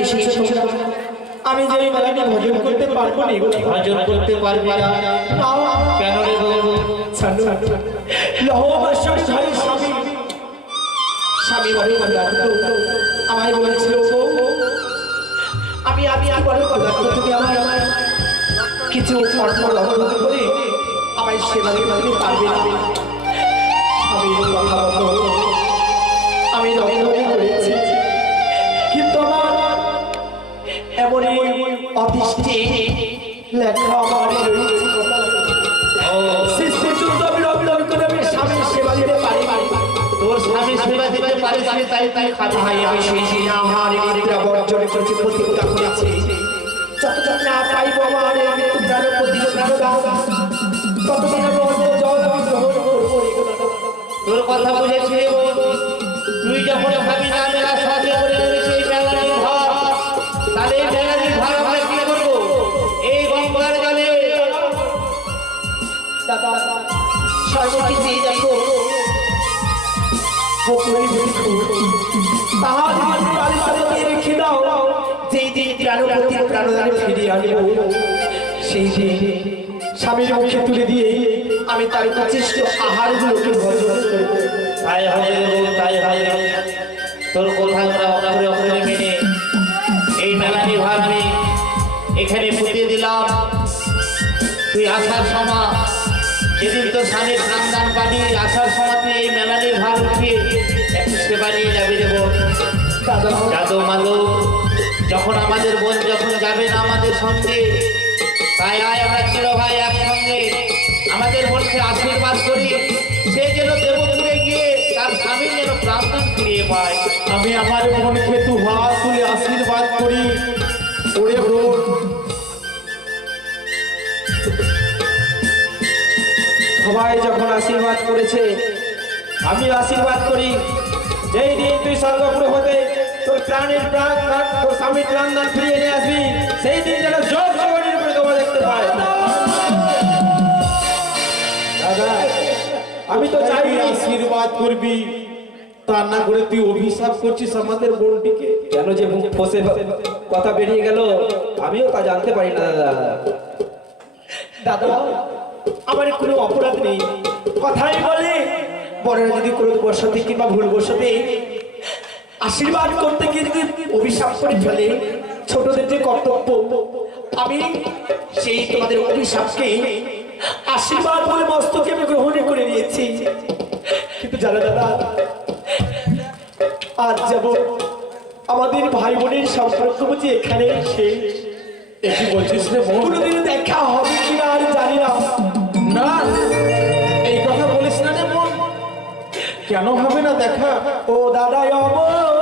এসেছ তোমরা, আমি যে মেলাটি ভজন করতে পারব না ভজন করতে পারবি। না। কেন রে স্বামী স্বামী বলে আমায় বলেছিল আমি আমি আর বলে তুমি আমার কিছু অর্থ লগ্ন করে আমায় সেবা দিতে পারবে না। আমি লগ্ন করেছি। কিন্তু আমার এমনই অতিষ্ঠে লেখা আমার রয়েছে। পারিস না, তাই তাই খাবি তোর কথা বুঝেছি। তুই যখন ভাবি না, মেলা সাথে করে নেবে সেই মেলার ঘর তাহলে এই মেলার ঘর আমরা কি করব? এই গঙ্গার জলে। যেই দিন প্রাণপতি ফিরিয়ে আনব, সেই দিন স্বামীর মুখে তুলে দিয়ে আমি তার প্রচেষ্ট আহারগুলোকে ভজন করব তাই হয় তাই হয়। তোর কথা আমরা অক্ষরে অক্ষরে মেনে এই মেলানি ভার আমি এখানে পুঁতিয়ে দিলাম। তুই আসার সময় যেদিন তোর স্বামীর খানদান পাবি আসার সময় তুই এই মেলানির ভার উঠিয়ে একটু সেবা নিয়ে যাবি বোন। যাদব মালো যখন আমাদের বোন যখন যাবে না আমাদের সঙ্গে তাই আয় আমরা চির ভাই একসঙ্গে? আমাদের বোনকে আশীর্বাদ করি। সে যেন দেবপুরে গিয়ে তার স্বামী যেন প্রার্থনা ফিরিয়ে পায়। আমি আমার মনকে তু হাত তুলে আশীর্বাদ করি। ওরে সবাই যখন আশীর্বাদ করেছে, আমি আশীর্বাদ করি। যেই দিন তুই স্বর্গপুরে হতে তোর প্রাণের প্রাণ প্রাণ তোর স্বামীর প্রাণ দান ফিরিয়ে নিয়ে আসবি, সেই দিন যেন যোগ আমি তো চাই আশীর্বাদ করবি। তা না করে তুই অভিশাপ করছিস আমাদের বোনটিকে। কেন যে মুখ ফসে কথা বেরিয়ে গেল আমিও তা জানতে পারি না দাদা। দাদা আমার কোনো অপরাধ নেই। কথাই বলে বড়রা যদি কোনো বসতে কিংবা ভুল বসতে আশীর্বাদ করতে গিয়ে যদি অভিশাপ করে ফেলে ছোটদের যে কর্তব্য আমি সেই তোমাদের অভিশাপকে আশীর্বাদ বলে মস্তকে আমি গ্রহণ করে নিয়েছি। কিন্তু জানো দাদা আজ যাব আমাদের ভাই বোনের সম্পর্ক বুঝি এখানে শেষ। একই বলছিস রে কোনোদিন দেখা হবে কিনা আর জানি না। না এই কথা বলিস না রে কেন হবে না দেখা? ও দাদা অমর।